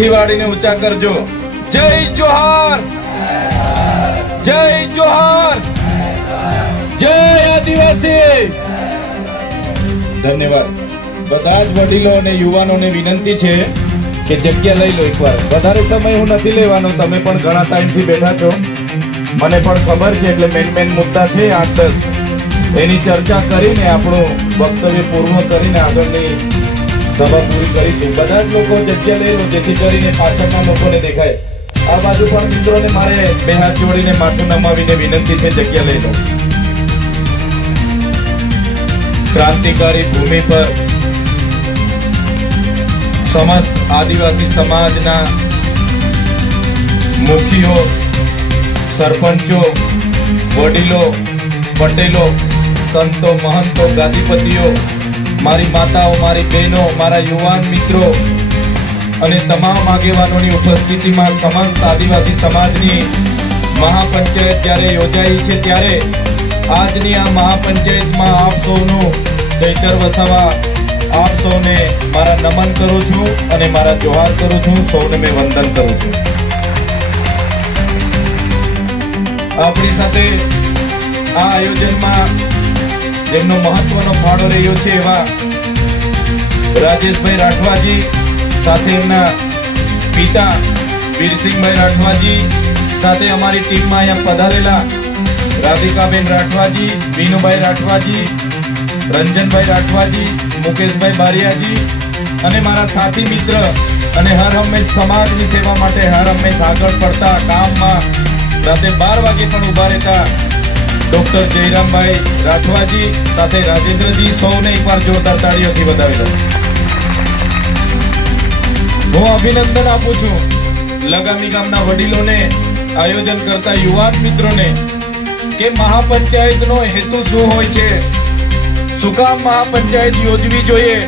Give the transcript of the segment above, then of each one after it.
મુઠ્ઠી વાળીને ઊંચા કરજો. જય જોહાર, જય જોહાર, જય આદિવાસી. ધન્યવાદ. બધા જ વડીલો અને યુવાનોને વિનંતી છે કે જગ્યા લઈ લો એકવાર. વધારે સમય હું નથી લેવાનો, તમે પણ ઘણા ટાઈમથી બેઠા છો, મને પણ ખબર છે. એટલે મેન મુદ્દા છે 8-10, એની ચર્ચા કરીને આપણું વક્તવ્ય પૂર્ણ કરીને આગળની સભા પૂરી કરીશું. બધા જ લોકો જગ્યા લઈ લો જેથી કરીને પાછળના લોકોને દેખાય. આ બાજુ પણ મિત્રોને મારે બે હાથ જોડીને માથું નમાવીને વિનંતી છે, જગ્યા લઈ લો. ક્રાંતિકારી ભૂમિ પર સમસ્ત આદિવાસી સમાજના મુખીઓ, સરપંચો, વડીલો, પટેલો, સંતો, મહંતો, ગાદીપતિઓ, મારી માતાઓ, મારી બહેનો, મારા યુવાન મિત્રો અને તમામ આગેવાનોની ઉપસ્થિતિમાં સમસ્ત આદિવાસી સમાજની મહાપંચાયત જ્યારે યોજાઈ છે, ત્યારે આજની આ મહાપંચાયતમાં આપ સૌનું ચૈતર વસાવા આપ સૌને મારા નમન કરું છું અને મારા જોહાર કરું છું. સૌને મેં વંદન કરું છું. આપણી સાથે આ આયોજનમાં જેમનો મહત્વનો ફાળો રહ્યો છે એવા રાજેશભાઈ રાઠવાજી, સાથે એમના પિતા વીરસિંહભાઈ રાઠવાજી, સાથે અમારી ટીમમાં અહીંયા પધારેલા રાધિકાબેન રાઠવાજી, વિનુભાઈ રાઠવાજી, રંજનભાઈ રાઠવાજી, મુકેશભાઈ બારિયાજી અને મારા સાથી મિત્ર અને હર હંમેશ સમાજની સેવા માટે હર હંમેશ આગળ પડતા, કામમાં રાતે 12 વાગે પણ ઉભા રહેતા ડોક્ટર જયરામભાઈ રાઠવાજી, સાથે રાજેન્દ્રજી, સૌને એકવાર જોરદાર તાળીઓથી વધાવી દો. હું અભિનંદન આપું છું લગામી ગામના વડીલોને, આયોજન કરતા યુવાન મિત્રોને કે મહાપંચાયતનો હેતુ શું હોય છે, શું કામ મહાપંચાયત યોજવી જોઈએ,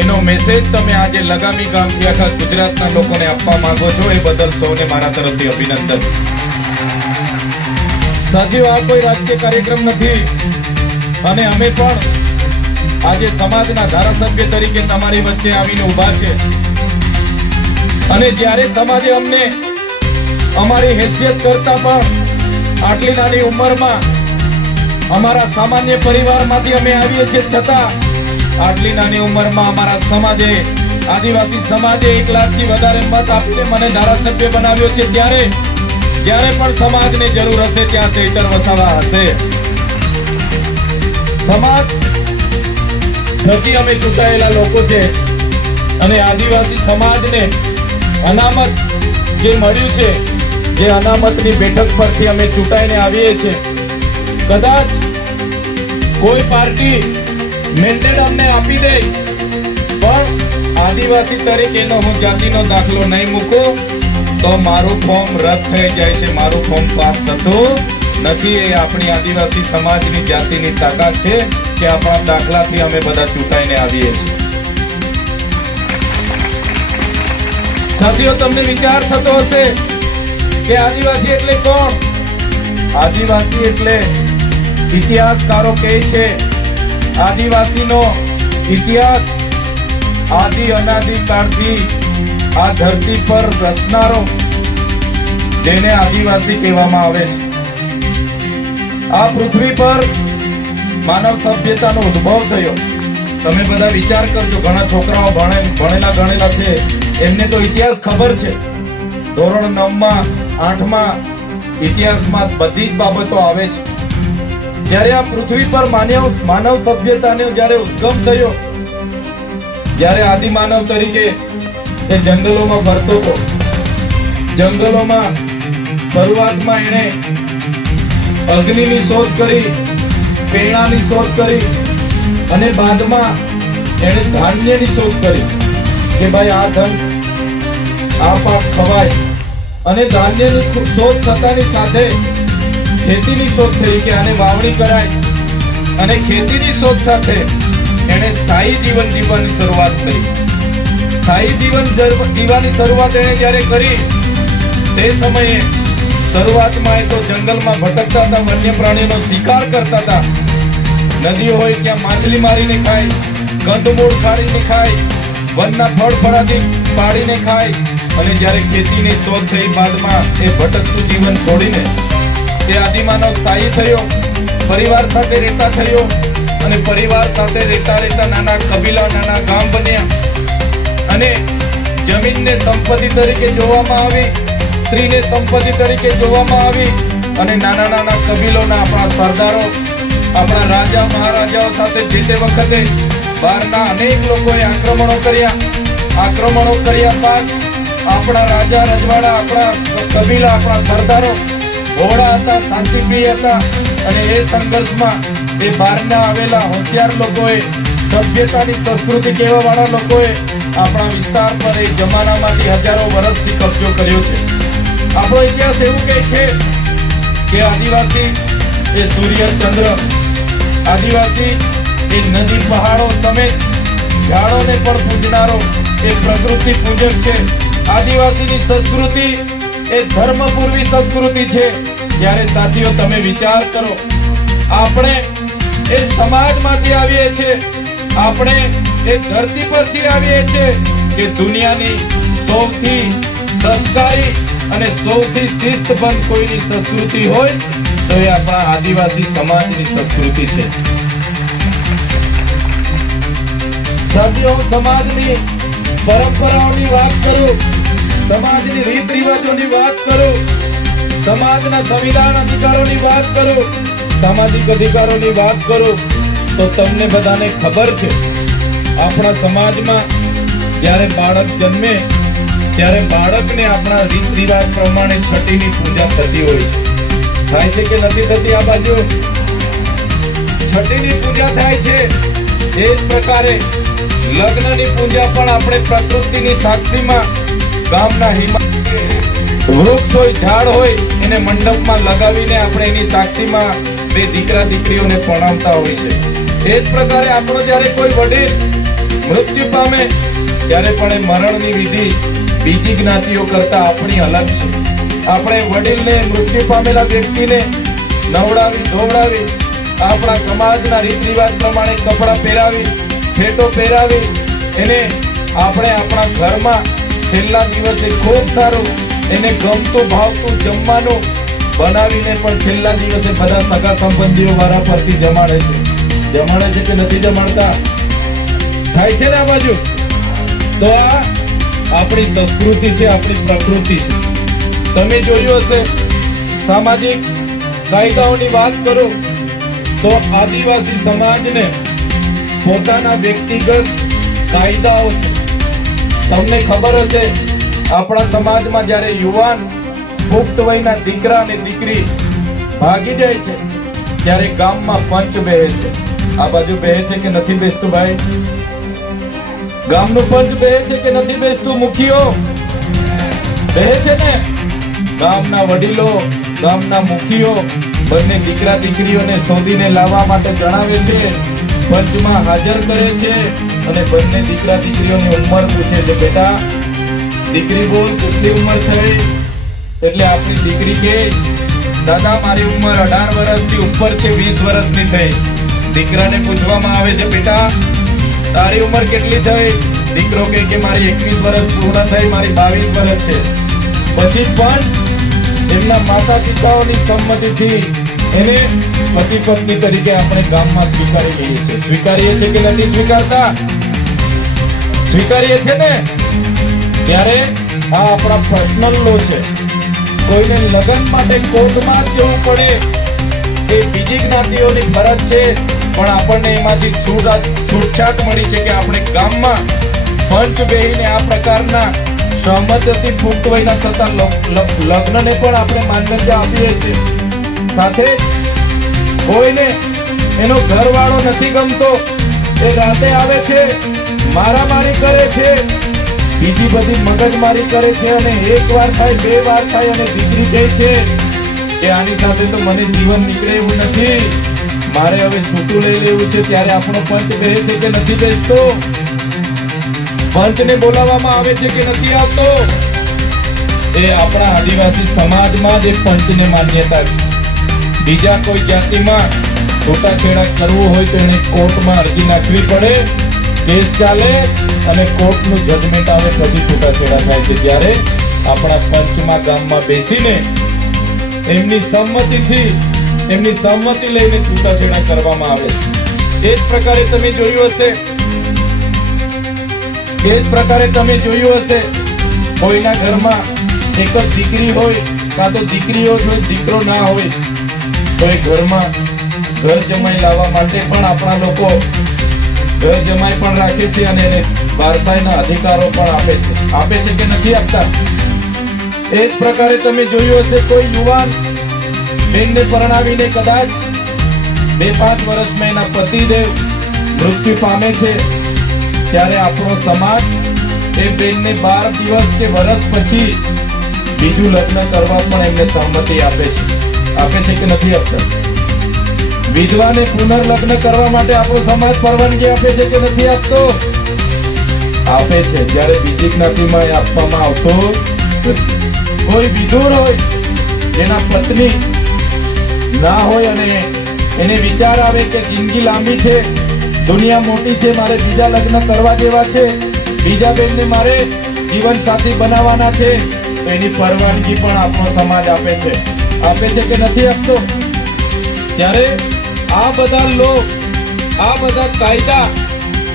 એનો મેસેજ તમે આજે લગામી ગામથી આખા ગુજરાતના લોકોને આપવા માંગો છો. એ બદલ સૌને મારા તરફથી અભિનંદન. સાથીઓ, આ કોઈ રાજકીય કાર્યક્રમ નથી અને અમે પણ આજે સમાજના ધારાસભ્ય તરીકે તમારી વચ્ચે આવીને ઊભા છે. અને જ્યારે સમાજે અમને અમારી હેસિયત કરતા પણ આટલી નાની ઉંમરમાં અમારા સામાન્ય પરિવારમાંથી અમે આવીએ છીએ, છતાં આટલી નાની ઉંમરમાં અમારા સમાજે, આદિવાસી સમાજે 1 લાખથી વધારે મત આપીને મને ધારાસભ્ય બનાવ્યો છે. ત્યારે જ્યારે પણ સમાજને જરૂર હશે ત્યાં ચૈતર વસાવા હશે. સમાજ થકી અમે ચૂંટાયેલા લોકો છે અને આદિવાસી સમાજને અનામત જે મળ્યું છે, જે અનામતની બેઠક પરથી અમે ચૂંટાઈને આવીએ છીએ. કદાચ કોઈ પાર્ટી મેન્ડેટ અમને આપી દે પણ આદિવાસી તરીકેનો હું જાતિનો દાખલો નહીં મૂકું તો મારું ફોર્મ રદ થઈ જાય છે, મારું ફોર્મ પાસ થતું નથી. એ આપણી આદિવાસી સમાજની જાતિની તાકાત છે કે આપણા દાખલાથી અમે બધા ચૂંટાઈને આવીએ છીએ. સાથીઓ, તમને વિચાર થતો હશે કે આદિવાસી એટલે કોણ? આદિવાસી એટલે ઇતિહાસકારો કહે છે આદિવાસીનો ઇતિહાસ આદિ અનાદિ કાળથી આ ધરતી પર રચનારો, જેને આદિવાસી કહેવામાં આવે છે. આ પૃથ્વી પર માનવ સભ્યતાનો ઉદ્ભવ થયો. તમે બધા વિચાર કરજો, ઘણા છોકરાઓ ભણેલા ગણેલા છે, એમને તો ઇતિહાસ ખબર છે. ધોરણ 9માં 8માં ઇતિહાસમાં બધી જ બાબતો આવે છે. જ્યારે આ પૃથ્વી પર માનવ સભ્યતાનો જ્યારે ઉદ્ગમ થયો, જ્યારે આદિમાનવ તરીકે એ જંગલોમાં ફરતો હતો, જંગલોમાં શરૂઆતમાં એણે અગ્નિની શોધ કરી, પેણાની શોધ કરી અને બાદમાં એણે ધાન્યની શોધ કરી કે ભાઈ આ ધન, આ પાક ખવાય. અને ધાન્યની શોધ થતાની સાથે ખેતીની શોધ થઈ કે આને વાવણી કરાય. અને ખેતીની શોધ સાથે એણે સ્થાયી જીવન જીવવાની શરૂઆત કરી. સ્થાયી જીવન જીવવાની શરૂઆત એણે જ્યારે કરી તે સમયે શરૂઆતમાં એ તો જંગલમાં ભટકતા હતા, વન્ય પ્રાણીઓનો શિકાર કરતા હતા. નદીઓ હોય ત્યાં માછલી મારીને ખાય, કંદમૂળ ખારીને ખાય, વનના ફળ ફળાદી પાડીને ખાય અને જ્યારે ખેતીની શોધ થઈ બાદમાં એ ભટકતું જીવન છોડીને તે આદિમાનવ સ્થાયી થયો, પરિવાર સાથે રહેતા થયો અને પરિવાર સાથે રહેતા નાના કબીલા, નાના ગામ બન્યા અને જમીનને સંપત્તિ તરીકે જોવામાં આવી, સ્ત્રીને સંપત્તિ તરીકે જોવામાં આવી અને નાના કબીલોના આપણા સરદારો, આપણા રાજા મહારાજાઓ સાથે જે તે વખતે બહારના અનેક લોકોએ આક્રમણો કર્યા બાદ આપણા રાજા રજવાડા, આપણા કબીલા, આપણા સરદારો ભોળા હતા, શાંતિપ્રિય હતા અને એ સંઘર્ષમાં એ બહારના આવેલા હોશિયાર લોકોએ, સભ્યતાની સંસ્કૃતિ કહેવા વાળા લોકોએ આપણા વિસ્તાર પર એ જમાનામાંથી હજારો વર્ષથી કબજો કર્યો છે. આપણો ઇતિહાસ એવું કહે છે કે આદિવાસી એ સૂર્ય ચંદ્ર, આદિવાસી એ નદી પહાડો સમેત ઝાડોને પણ પૂજનારો એ પ્રકૃતિ પૂજક છે. આદિવાસીની સંસ્કૃતિ એ ધર્મપૂર્વી સંસ્કૃતિ છે. ત્યારે સાથીઓ તમે વિચાર કરો, આપણે એ સમાજમાંથી આવીએ છીએ, આપણે એ ધરતી પરથી આવીએ છીએ કે દુનિયાની સૌથી સંસ્કારી અને સૌથી શિસ્તબદ્ધ કોઈની સંસ્કૃતિ હોય તો એ આપણા આદિવાસી સમાજની સંસ્કૃતિ છે. સાથીઓ સમાજની પરંપરાઓની વાત કરું, સમાજની રીત રિવાજોની વાત કરું, સમાજના સંવિધાન અધિકારોની વાત કરું, સામાજિક અધિકારોની વાત કરું તો તમને બધાને ખબર છે આપણા સમાજમાં જ્યારે બાળક જન્મે ત્યારે બાળકને આપણા રીત રિવાજ પ્રમાણે છઠ્ઠીની પૂજા થતી હોય છે. થાય છે કે નથી થતી? આ બાજુ છઠ્ઠીની પૂજા થાય છે. એ જ પ્રકારે લગ્નની પૂજા પણ આપણે પ્રકૃતિની સાક્ષીમાં ગામના વૃક્ષ હોય, ઝાડ હોય એને મંડપમાં લગાવીને આપણે એની સાક્ષીમાં બે દીકરા દીકરીઓને પરણાવતા હોય છે. એ જ પ્રકારે આપણો જ્યારે કોઈ વડીલ મૃત્યુ પામે ત્યારે પણ એ મરણની વિધિ બીજી જ્ઞાતિઓ કરતા આપણી અલગ છે. આપણે વડીલને, મૃત્યુ પામેલા વ્યક્તિને નવડાવી ધોવડાવી આપણા સમાજના રીત રિવાજ પ્રમાણે કપડાં પહેરાવી, ફેટો પહેરાવી એને આપણે આપણા ઘરમાં છેલ્લા દિવસે ખૂબ સારું એને ગમતું ભાવતું જમવાનું બનાવીને પણ છેલ્લા દિવસે બધા સગા સંબંધીઓ વાળા પરથી જમાડે છે. જમાડે છે કે નથી જમાડતા? થાય છે ને આ બાજુ? તો આ આપણી સંસ્કૃતિ છે, આપણી પ્રકૃતિ છે. તમે જોયું હશે સામાજિક કાયદાઓની વાત કરો તો આદિવાસી સમાજને પોતાના વ્યક્તિગત કાયદાઓ છે. તમને ખબર હશે આપણા સમાજમાં જ્યારે યુવાન પુખ્ત વયના દીકરા અને દીકરી ભાગી જાય છે ત્યારે ગામમાં પંચ બેહે છે. આ બાજુ બેહે છે કે નથી બેસતું ભાઈ? ગામનું પંચ બેહે છે કે નથી બેસતું? મુખીઓ બેહે છે ને? ગામના વડીલો, ગામના મુખીઓ બંને દીકરા દીકરીઓને શોધીને લાવવા માટે જણાવે છે, પંચમાં હાજર કરે છે અને બંને દીકરા દીકરીઓની ઉંમર પૂછે છે. બેટા દીકરી બોલ, કેટલી ઉંમર થઈ? એટલે આપણી દીકરી કે દાદા મારી ઉંમર 18 વર્ષથી ઉપર છે, 20 વર્ષની થઈ. દીકરાને પૂછવામાં આવે છે બેટા તારી ઉંમર કેટલી થઈ? દીકરો કે મારી 21 વર્ષ પૂર્ણ થઈ, મારી 22 વર્ષ છે. પછી પણ એમના માતા પિતાઓની સંમતિથી એને પતિ પત્ની તરીકે આપણે ગામમાં સ્વીકારી લઈએ છીએ. સ્વીકારીએ છીએ કે નથી સ્વીકારતા? સ્વીકારીએ છીએ ને? ત્યારે આ આપણા પર્સનલ લો છે. કોઈને લગ્ન માટે કોર્ટમાં જવું પડે એ બીજી જ્ઞાતિઓની ફરજ છે, પણ આપણને એમાંથી છૂટછાટ મળી છે કે આપણે ગામમાં પંચ બેહીને આ પ્રકારના સહમતિથી પુખ્ત વયના થતા લગ્નને પણ આપણે માન્યતા આપીએ છીએ. સાથે કોઈને એનો ઘરવાળો નથી ગમતો, એ રાતે આવે છે, મારામારી કરે છે, બીજી બધી મગજમારી કરે છે અને એક વાર થાય, બે વાર થાય અને દીકરી કહે છે કે આની સાથે તો મને જીવન નીકળે એવું નથી, મારે હવે છૂટું લઈ લેવું છે. ત્યારે આપણો પંચ કહે છે કે નથી બેસતો? પંચને બોલાવવામાં આવે છે કે નથી આવતો? એ આપણા આદિવાસી સમાજમાં જ પંચને માન્યતા છે. બીજા કોઈ જાતિમાં છૂટાછેડા કરવું હોય તો એને કોર્ટમાં અરજી નાખવી પડે કેસ ચાલે અને કોર્ટનું જજમેન્ટ આવે પછી છૂટાછેડા થાય છે, ત્યારે આપણા પંચમા ગામમાં બેસીને એમની સંમતિ લઈને છૂટાછેડા કરવામાં આવે છે. એ જ પ્રકારે તમે જોયું હશે કોઈના ઘરમાં એક જ દીકરી હોય કાં તો દીકરીઓ હોય, દીકરો ના હોય, તો એ ઘરમાં ઘર જમાઈ લાવવા માટે પણ આપણા લોકો ઘર જમાઈ પણ રાખે છે અને એને વારસાઈના અધિકારો પણ આપે છે કે નથી આપતા? એ જ પ્રકારે તમે જોયું હશે કોઈ યુવાન બેનને પરણાવીને કદાચ 2-5 વર્ષમાં એના પતિદેવ મૃત્યુ પામે છે, ત્યારે આપણો સમાજ એ બેનને 12 દિવસ કે વર્ષ પછી બીજું લગ્ન કરવા પણ એમને સહમતિ આપે છે કે નથી આપતા? વિધવાને પુનર્લગ્ન કરવા માટે આપણો સમાજ પરવાનગી આપે છે કે નથી આપતો? આપે છે. જ્યારે બીજી જ્ઞાતિમાં આપવામાં આવતો કોઈ વિધુર હોય જેના પત્ની ના હોય અને એને વિચાર આવે કે જિંદગી લાંબી છે, દુનિયા મોટી છે, મારે બીજા લગ્ન કરવા જેવા છે, બીજા બેનને મારે જીવન સાથી બનાવવાના છે, તો એની પરવાનગી પણ આપણો સમાજ આપે છે કે નથી આપતો? ત્યારે આ બધા કાયદા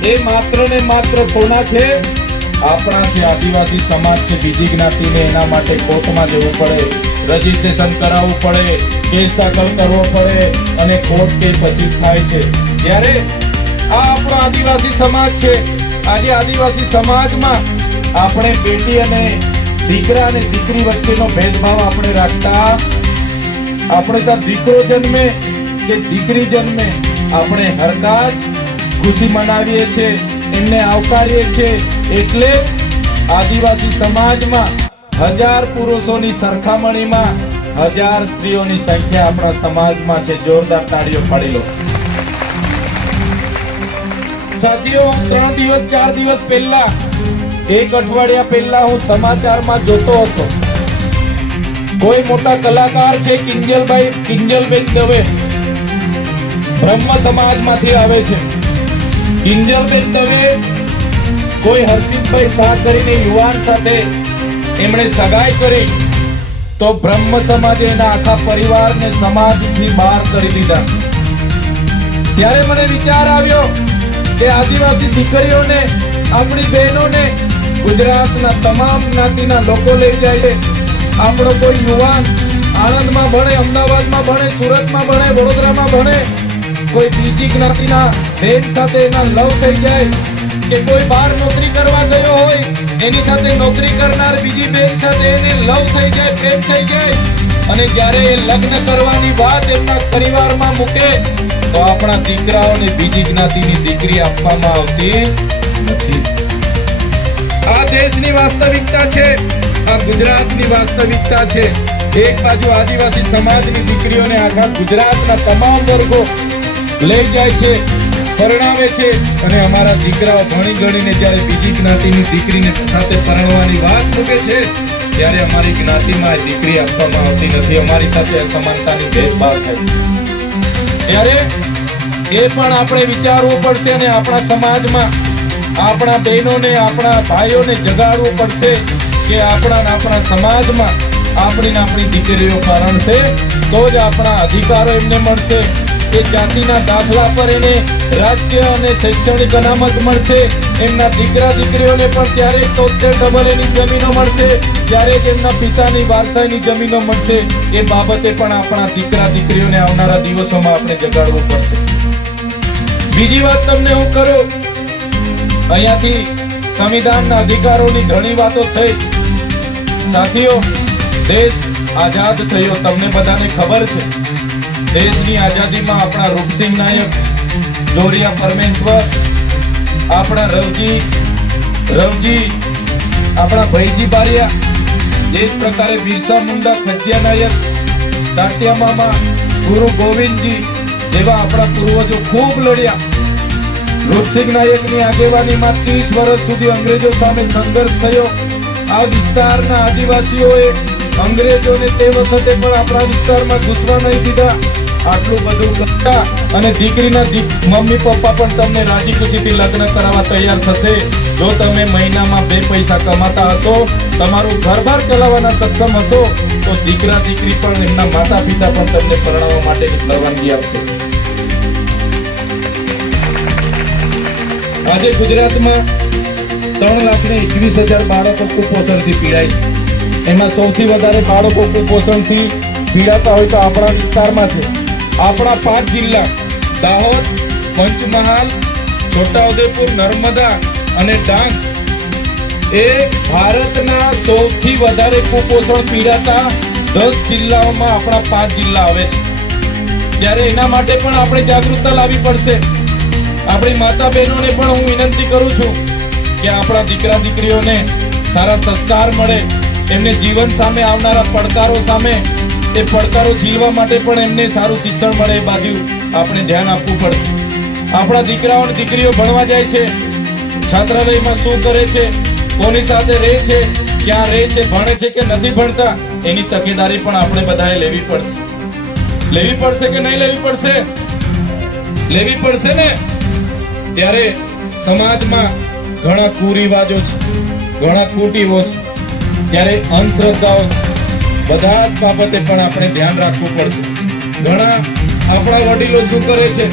એ માત્ર ને માત્ર કોના છે? આપણા છે, આદિવાસી સમાજ છે. બીજી જ્ઞાતિને એના માટે કોર્ટમાં જવું પડે, રજીસ્ટ્રેશન કરાવવું પડે, કેસ દાખલ કરવો પડે અને કોર્ટ કેસ પછી થાય છે. ત્યારે આ આપણો આદિવાસી સમાજ છે. આજે આદિવાસી સમાજમાં આપણે બેટી અને દીકરા અને દીકરી વચ્ચેનો ભેદભાવ આપણે રાખતા, આપણે ત્યાં દીકરો જન્મે કે દીકરી જન્મે આપણે હરકત ખુશી મનાવીએ છીએ, એમને આવકારીએ છીએ. એટલે આદિવાસી સમાજમાં 1000 પુરુષોની સરખામણીમાં 1000 સ્ત્રીઓની સંખ્યા આપણા સમાજમાં છે. જોરદાર તાળીઓ પાડી લો સાથીઓ. 3 દિવસ 4 દિવસ પહેલા, 1 અઠવાડિયા પહેલા હું સમાચારમાં જોતો હતો, કોઈ મોટા કલાકાર છે કિંજલબેન દવે, બ્રહ્મ સમાજમાંથી આવે છે. કિંજલબેન દવે કોઈ હર્ષિતભાઈ શાહ કરીને યુવાન સાથે એમણે સગાઈ કરી, તો બ્રહ્મ સમાજે એના આખા પરિવારને સમાજથી બહાર કરી દીધા. ત્યારે મને વિચાર આવ્યો કે આદિવાસી દીકરીઓને, આપણી બહેનોને ગુજરાતના તમામ જ્ઞાતિના લોકો લઈ જાય છે. આપણો કોઈ યુવાન આણંદમાં ભણે, અમદાવાદમાં ભણે, સુરતમાં ભણે, વડોદરામાં ભણે, કોઈ બીજી જ્ઞાતિના બેન સાથે એના લવ થઈ જાય, કે કોઈ બહાર નોકરી કરવા ગયો હોય એની સાથે નોકરી કરનાર બીજી બેન સાથે એને લવ થઈ જાય, પ્રેમ થઈ જાય, અને જ્યારે એ લગ્ન કરવાની વાત એમના પરિવારમાં મૂકે તો આપણા દીકરાઓને બીજી જ્ઞાતિની દીકરી આપવામાં આવતી નથી. આ દેશની વાસ્તવિકતા છે, આ ગુજરાતની વાસ્તવિકતા છે. એક બાજુ આદિવાસી સમાજની દીકરીઓને આખા ગુજરાતના તમામ વર્ગો લઈ જાય છે, પરણાવે છે, અને અમારા દીકરાઓ ભણી ગણીને જ્યારે બીજી જ્ઞાતિની દીકરીને સાથે પરણવાની વાત મૂકે છે ત્યારે અમારી જ્ઞાતિમાં દીકરી આપવામાં આવતી નથી. અમારી સાથે અસમાનતાની ભેદભાવ થાય છે. ત્યારે એ પણ આપણે વિચારવું પડશે અને આપણા સમાજમાં આપણા બહેનોને, આપણા ભાઈઓને જગાડવું પડશે કે આપણા સમાજમાં આપણી દીકરીઓ પરણશે તો જ આપણા અધિકારો એમને મળશે. એ જાતિના દાખલા પર એને રાજ્ય અને શૈક્ષણિક અનામત મળશે. એમના દીકરા દીકરીઓને પણ ત્યારે 73 એની જમીનો મળશે, ત્યારે જ એમના પિતાની વારસાઈની જમીનો મળશે. એ બાબતે પણ આપણા દીકરા દીકરીઓને આવનારા દિવસોમાં આપણે જગાડવું પડશે. બીજી વાત તમને હું કરું, અહીંયાથી સંવિધાનના અધિકારોની ઘણી વાતો થઈ. સાથીઓ, દેશ આઝાદ થયો, તમને બધાને ખબર છે. દેશની આઝાદીમાં આપણા રૂપસિંહ નાયક, જોરિયા પરમેશ્વર, આપણા રવજી, આપણા ભૈજી બારિયા, એ જ પ્રકારે બિરસા મુંડા, ખજિયા નાયક, દાટિયા મામા, ગુરુ ગોવિંદજી જેવા આપણા પૂર્વજો ખૂબ લડ્યા. રૂપસિંહ નાયકની આગેવાનીમાં 30 વર્ષ સુધી અંગ્રેજો સામે સંઘર્ષ થયો. આ વિસ્તારના આદિવાસીઓએ અંગ્રેજોને તે વખતે પણ આપણા વિસ્તારમાં ઘૂસવા નહીં દીધા. આટલું બધું કરતા અને દીકરીના મમ્મી પપ્પા પણ તમને રાજી ખુશીથી લગ્ન કરાવવા તૈયાર થશે જો તમે મહિનામાં 2 પૈસા કમાતા હશો, તમારું ઘરબાર ચલાવવાના સક્ષમ હશો, તો દીકરા દીકરી પણ એમના માતા પિતા પણ તમને પરણાવવા માટેની પરવાનગી આપશે. આજે ગુજરાતમાં 3,21,000 બાળકો કુપોષણથી પીડાય છે. એમાં સૌથી વધારે બાળકો કુપોષણથી પીડાતા હોય તો આપણા વિસ્તારમાં છે. આપણા 5 જિલ્લા દાહોદ, પંચમહાલ, છોટાઉદેપુર, નર્મદા અને ડાંગ એ ભારતના સૌથી વધારે કુપોષણ પીડાતા 10 જિલ્લાઓમાં આપણા 5 જિલ્લા આવે છે. ત્યારે એના માટે પણ આપણે જાગૃતતા લાવવી પડશે. આપણી માતા બહેનોને પણ હું વિનંતી કરું છું કે આપણા દીકરા દીકરીઓને સારા સંસ્કાર મળે, એમને જીવન સામે આવનારા પડકારો સામે એ પડકારો ઝીલવા માટે પણ એમને સારું શિક્ષણ મળે એ બાજુ આપણે ધ્યાન આપવું પડશે. આપણા દીકરાઓ અને દીકરીઓ ભણવા જાય છે, છાત્રાલયમાં શું કરે છે, કોની સાથે રહે છે, ક્યાં રહે છે, ભણે છે કે નથી ભણતા, એની તકેદારી પણ આપણે બધાએ લેવી પડશે. લેવી પડશે કે નહીં લેવી પડશે? લેવી પડશે ને. ત્યારે સમાજમાં ઘણા કુરિવાજો છે, ઘણા કુટીવો છે, ત્યારે અંધશ્રદ્ધાઓ બધા જ બાબતે પણ આપણે ધ્યાન રાખવું પડશે. ઘણા આપણા વડીલો શું કરે છે,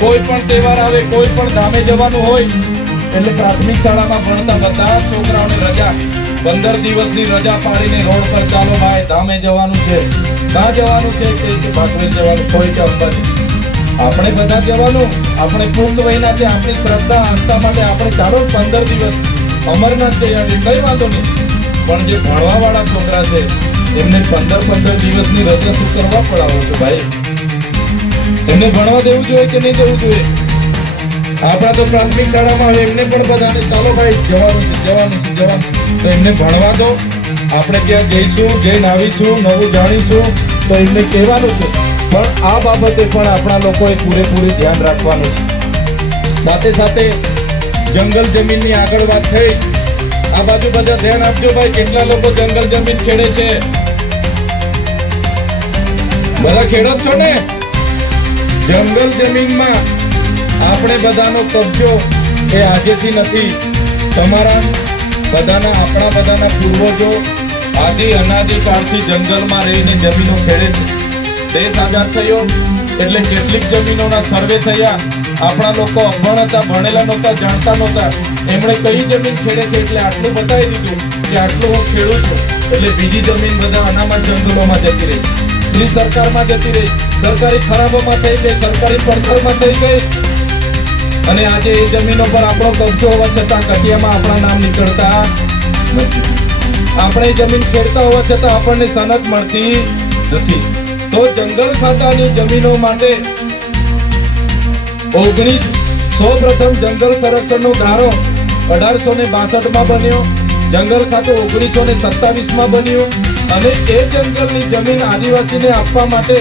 કોઈ પણ તહેવાર આવે, કોઈ પણ ધામે જવાનું હોય એટલે પ્રાથમિક શાળામાં ભણતા બધા છોકરાઓને રજા, 15 દિવસની રજા પાડીને રોડ પર ચાલો ભાઈ ધામે જવાનું છે. ના જવાનું છે કે ભાગવેલ જવાનું, કોઈ કે અંબાજી, આપણે બધા જવાનું. આપણે પુખ્ત વયના છે, આપણી શ્રદ્ધા આસ્થા માટે આપણે ચાલો 15 દિવસ અમરનાથ જઈ આવીએ, કઈ વાંધો નહીં. પણ જે ભણવા વાળા છોકરા છે એમને 15 દિવસની રજા શું કરવા પડાવો છો ભાઈ? એમને ભણવા દેવું જોઈએ કે નહીં દેવું જોઈએ? આપણા તો પ્રાથમિક શાળામાં હવે એમને પણ બધાને ચાલો ભાઈ જવાનું છે, તો એમને ભણવા દો. આપણે ત્યાં જઈશું, જઈને આવીશું, નવું જાણીશું, તો એમને કહેવાનું છે. પણ આ બાબતે પણ આપણા લોકોએ પૂરેપૂરી ધ્યાન રાખવાનું છે. સાથે સાથે જંગલ જમીનની આગળ વાત થઈ, આ બાજુ બધા ધ્યાન આપજો ભાઈ. કેટલા લોકો જંગલ જમીન ખેડે છે? બધા ખેડો છો ને? જંગલ જમીનમાં આપણે બધાનો કબજો એ આજેથી નથી. તમારા બધાના, આપણા બધાના પૂર્વજો આદિ અનાદિ કાળથી જંગલમાં રહીને જમીનો ખેડે છે. દેશ આઝાદ થયો એટલે કેટલીક જમીનોના સર્વે થયા. આપણા લોકો અભણ હતા, ભણેલા નહોતા, જાણતા નહોતા. એમણે કઈ જમીન ખેડે છે એટલે આટલું બતાવી દીધું કે આટલું હું ખેડું છું, એટલે બીજી જમીન બધા અનામત જંગલોમાં જતી રહી, શ્રી સરકારમાં જતી રહી, સરકારી ખરાબોમાં થઈ ગઈ, સરકારી પડતરમાં થઈ ગઈ. અને આજે એ જમીનો પર આપણો કબજો હોવા છતાં કટિયામાં આપણા નામ નીકળતા નથી. આપણે જમીન ખેડતા હોવા છતાં આપણને સનદ મળતી નથી. તો જંગલ ખાતાની જમીનો માટે સૌપ્રથમ જંગલ સંરક્ષણનો ધારો 1862માં બન્યો, જંગલ ખાતું 1927માં બન્યું અને એ જંગલની જમીન આદિવાસીને આપવા માટે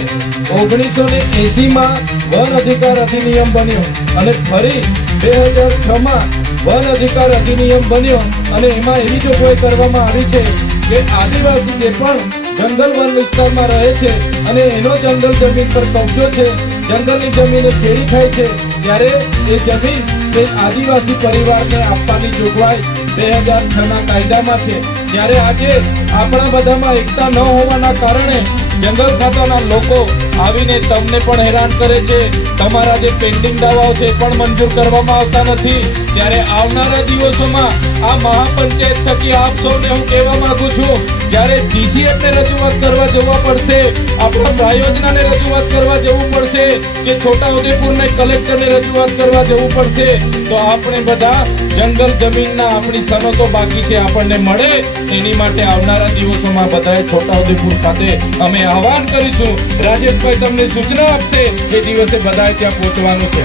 1980માં વન અધિકાર અધિનિયમ બન્યો અને ફરી 2006માં વન અધિકાર અધિનિયમ બન્યો અને એમાં એવી જોગવાઈ કરવામાં આવી છે કે આદિવાસી જે પણ જંગલ વન વિસ્તારમાં રહે છે અને એનો જંગલ જમીન પર કબજો છે, જંગલની જમીન ખેડી ખાય છે, ત્યારે એ જમીન એ આદિવાસી પરિવારને આપવાની જોગવાઈ 2006ના કાયદામાં છે. ત્યારે આજે આપણા બધામાં એકતા ન હોવાના કારણે જંગલ ખાતાના લોકો આવીને તમને પણ હેરાન કરે છે. તમારા જે પેન્ડિંગ દાવાઓ છે પણ મંજૂર કરવામાં આવતા નથી. ત્યારે આવનારા દિવસોમાં આ મહાપંચાયત થકી આપ સૌને હું કહેવા માંગુ છું, જ્યારે DCF ને રજૂઆત કરવા જવા પડશે, આપણા પ્રાયોજનાને રજૂઆત કરવા જવું પડશે કે છોટાઉદેપુરને કલેક્ટરને રજૂઆત કરવા જવું પડશે, તો આપણે બધા જંગલ જમીનના આપણી સનતો બાકી છે આપણને મળે, એની માટે આવનારા દિવસોમાં બધાએ છોટાઉદેપુર ખાતે અમે આહવાન કરીશું. રાજેશભાઈ તમને સૂચના આપશે એ દિવસે બધાએ ત્યાં પહોંચવાનું છે.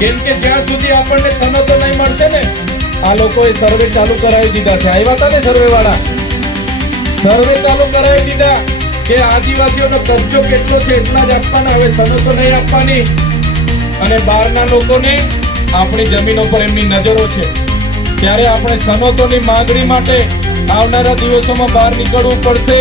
કેમ કે જ્યાં સુધી આપણને સનતો નહીં મળશે ને, આ લોકોએ સર્વે ચાલુ કરાવી દીધા છે. આવ્યા હતા ને સર્વે વાળા, સર્વે ચાલુ કરાવી દીધા કે આદિવાસીઓનો કબજો કેટલો છે એટલા જ આપવાના, હવે સનતો નહીં આપવાની. અને બહારના લોકોને આપણી જમીનો પર એમની નજરો છે. ત્યારે આપણે સનતોની માંગણી માટે આવનારા દિવસોમાં બહાર નીકળવું પડશે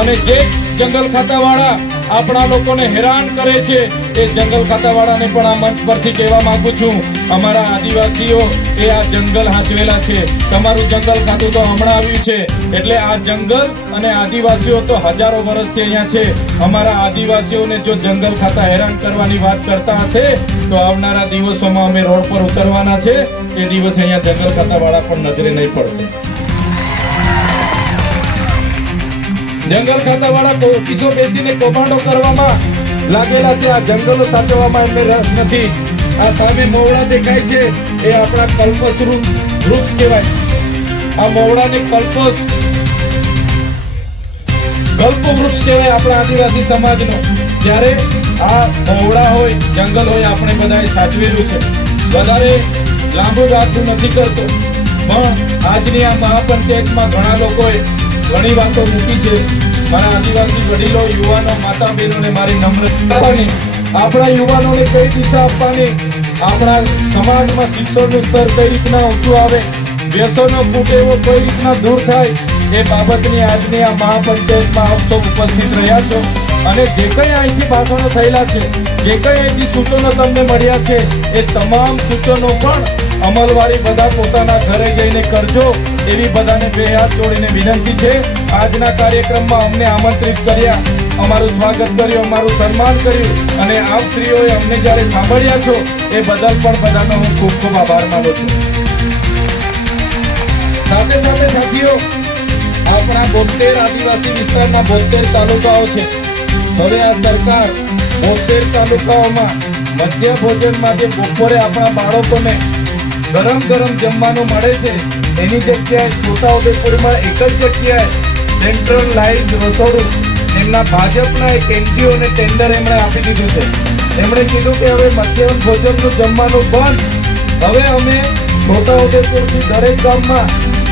અને જે જંગલ ખાતાવાળા આપણા લોકોને હેરાન કરે છે, એ જંગલ ખાતાવાળાને પણ આ મંચ પરથી કહેવા માંગુ છું, અમારા આદિવાસીઓ એ આ જંગલ હાચવેલા છે. તમારું જંગલ ખાતું તો હમણાં આવ્યું છે, એટલે આ જંગલ અને આદિવાસીઓ તો હજારો વર્ષથી અહીંયા છે. અમારા આદિવાસીઓને જો જંગલ ખાતા હેરાન કરવાની વાત કરતા હશે તો આવનારા દિવસોમાં અમે રોડ પર ઉતરવાના છે. એ દિવસે અહીંયા જંગલ ખાતાવાળા પણ નજરે નહીં પડશે. જંગલ ખાતાવાળા ઓફિસો બેસીને કૌભાંડો કરવામાં લાગેલા છે. આ જંગલો સાચવવામાં એમને રસ નથી. આ સામે મોવડા દેખાય છે એ આપણા કલ્પસૃ વૃક્ષ કહેવાય. આ મોવડાને કલ્પ વૃક્ષ કહેવાય આપણા આદિવાસી સમાજનો. જ્યારે આ મોવડા હોય, જંગલ હોય, આપણે બધાએ સાચવેલું છે. વધારે લાંબુ વાતું નથી કરતો, પણ આજની આ મહાપંચાયતમાં ઘણા લોકોએ ઘણી વાતો મૂકી છે. મારા આદિવાસી વડીલો, યુવાનો, માતા બહેનોને મારી નમ્રતાની આપણા યુવાનોને કઈ દિશા આપવાની, આપણા સમાજમાં શિક્ષણનું સ્તર કઈ રીતના ઊંચું આવે, વ્યસનો કુટેવો કઈ રીતના દૂર થાય, એ બાબતની આજની આ મહાપંચાયતમાં આપ સૌ ઉપસ્થિત રહ્યા છો. અને જે કંઈ અહીંથી ભાષણો થયેલા છે, જે કંઈ અહીંથી સૂચનો તમને મળ્યા છે, એ તમામ સૂચનો પણ અમલવારી બધા પોતાના ઘરે જઈને કરજો એવી બધાને બે હાથ જોડીને વિનંતી છે. આજના કાર્યક્રમમાં અમને આમંત્રિત કર્યા, અમારું સ્વાગત કર્યું, અમારું સન્માન કર્યું, અને આપ સ્ત્રીઓએ અમને જ્યારે સાંભળ્યા છો એ બદલ પણ બધાનો હું ખૂબ ખૂબ આભાર માનું છું. સાથે સાથે સાથીઓ, આપણા 72 આદિવાસી વિસ્તારના 72 તાલુકાઓ છે. હવે આ સરકાર 72 તાલુકાઓમાં મધ્ય ભોજનમાં જે બપોરે આપણા બાળકોને ગરમ ગરમ જમવાનું મળે છે, એની જગ્યાએ છોટાઉદેપુરમાં એક જ જગ્યાએ સેન્ટ્રલ લાઈવ રસોડું એમના ભાજપના એક એનજીઓને ટેન્ડર એમણે આપી દીધું છે. એમણે કીધું કે હવે મધ્યાહન ભોજનનું જમવાનું બંધ, હવે અમે છોટાઉદેપુરથી દરેક ગામમાં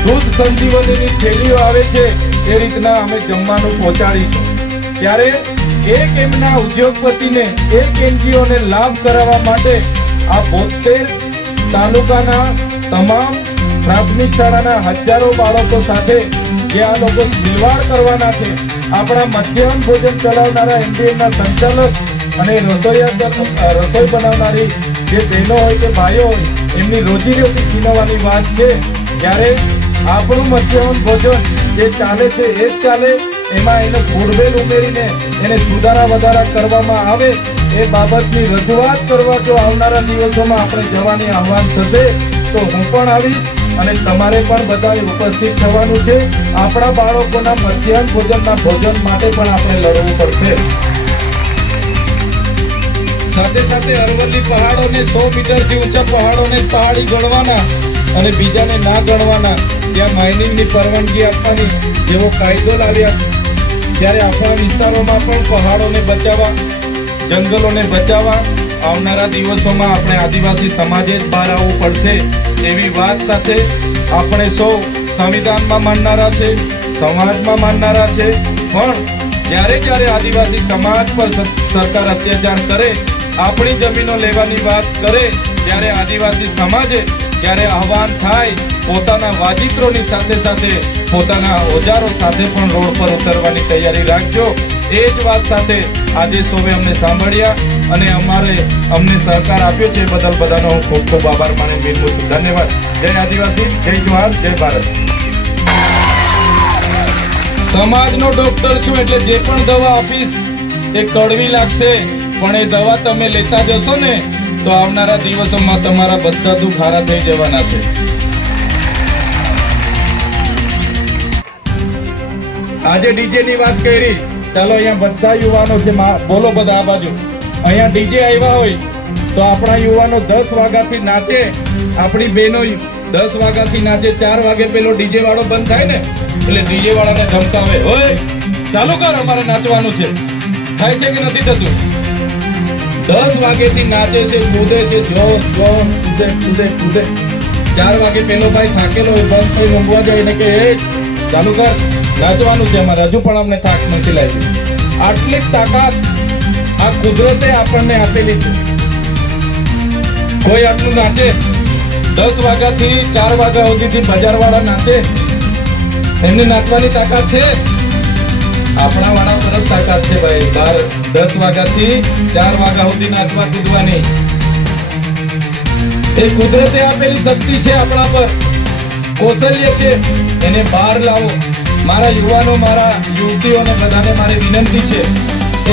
દૂધ સંજીવનીની થેલીઓ આવે છે એ રીતના અમે જમવાનું પહોંચાડીશું. ત્યારે એક એમના ઉદ્યોગપતિને, એક એનજીઓને લાભ કરાવવા માટે આ 72 તાલુકાના તમામ પ્રાથમિક શાળાના હજારો બાળકો સાથે જે આ લોકો ખિલવાડ કરવાના છે, આપણા મધ્યાહન ભોજન ચલાવનારા એમડીએમના સંચાલક અને રસોઈ બનાવનારી જે બહેનો હોય કે ભાઈઓ હોય, એમની રોજીરોટી છીનવવાની વાત છે. ત્યારે આપણું મધ્યાહન ભોજન જે ચાલે છે એ જ ચાલે, એમાં એને ફૂડબેલ ઉમેરીને એને સુધારા વધારા કરવામાં આવે એ બાબતની રજૂઆત કરવા જો આવનારા દિવસોમાં આપણે જવાની આહવાન થશે તો હું પણ આવીશ અને તમારે પણ બધાએ ઉપસ્થિત થવાનું છે. આપણા બાળકોના મધ્યાહન ભોજનના ભોજન માટે પણ આપણે લડવું પડશે. સાથે સાથે અરવલ્લી પહાડોને 100 મીટરથી ઊંચા પહાડોને પહાડી ગણવાના અને બીજાને ના ગણવાના, ત્યાં માઇનિંગની પરવાનગી આપવાની જેવો કાયદો લાવ્યા છે. ત્યારે આપણા વિસ્તારોમાં પણ પહાડોને બચાવવા, જંગલોને બચાવવા આવનારા દિવસોમાં આપણે આદિવાસી સમાજે જ બહાર આવવું પડશે એવી વાત સાથે આપણે સૌ સંવિધાનમાં માનનારા છે, સમાજમાં માનનારા છે, પણ જ્યારે આદિવાસી સમાજ પર સરકાર અત્યાચાર કરે, આપણી જમીનો લેવાની વાત કરે, ત્યારે આદિવાસી સમાજે જ્યારે આહવાન થાય, પોતાના વાજિત્રોની સાથે સાથે પોતાના ઓજારો સાથે પણ રોડ પર ઉતરવાની તૈયારી રાખજો. એ જ વાત સાથે આજે સૌએ અમને સાંભળ્યા અને અમને સહકાર આપ્યો છે, બદલ બધાનો હું ખૂબ ખૂબ આભાર માની વિનમું છું. ધન્યવાદ. જય આદિવાસી, જય જવાહર, જય ભારત. સમાજનો ડોક્ટર છું એટલે જે પણ દવા આપીશ એ કડવી લાગશે, પણ એ દવા તમે લેતા જશો ને તો આવનારા દિવસોમાં તમારા બધા દુઃખ હારા થઈ જવાના છે. આજે ડીજે ની વાત કરી, ચાલો અહીંયા બધા યુવાનો છે, બોલો બધા આ બાજુ. અહીંયા ડીજે આવ્યા હોય તો આપણા યુવાનો 10 વાગ્યાથી નાચે, આપણી બહેનો 10 વાગ્યાથી નાચે, 4 વાગે પેલો ડીજે વાળો બંધ થાય ને એટલે ડીજે વાળાને ધમકાવે, ઓય ચાલુ કર, અમારે નાચવાનું છે. થાય છે કે નથી થતું? 10 વાગેથી નાચે છે, કૂદે છે, કૂદે. 4 વાગે પેલો ભાઈ થાકેલો હોય, બંધ થઈ ઊંઘવા જાય ને કે એ ચાલુ કર, નાચવાનું છે અમારે, હજુ પણ અમને થાક નથી લાગ્યો. આટલી તાકાત આ કુદરતે આપણને આપેલી છે. કોઈ આટલું નાચે 10 વાગ્યાથી 4 વાગ્યા સુધીથી બજાર વાળા નાચે, એમને નાચવાની તાકાત છે. આપણા વાળા તરફ તાકાત છે ભાઈ. 10 વાગ્યાથી 4 વાગ્યા સુધી નાચવા કૂદવાની એ કુદરતે આપેલી શક્તિ છે આપણા પર, કૌશલ્ય છે, એને બહાર લાવો. મારા યુવાનો, મારા યુવતીઓને બધાને મારી વિનંતી છે,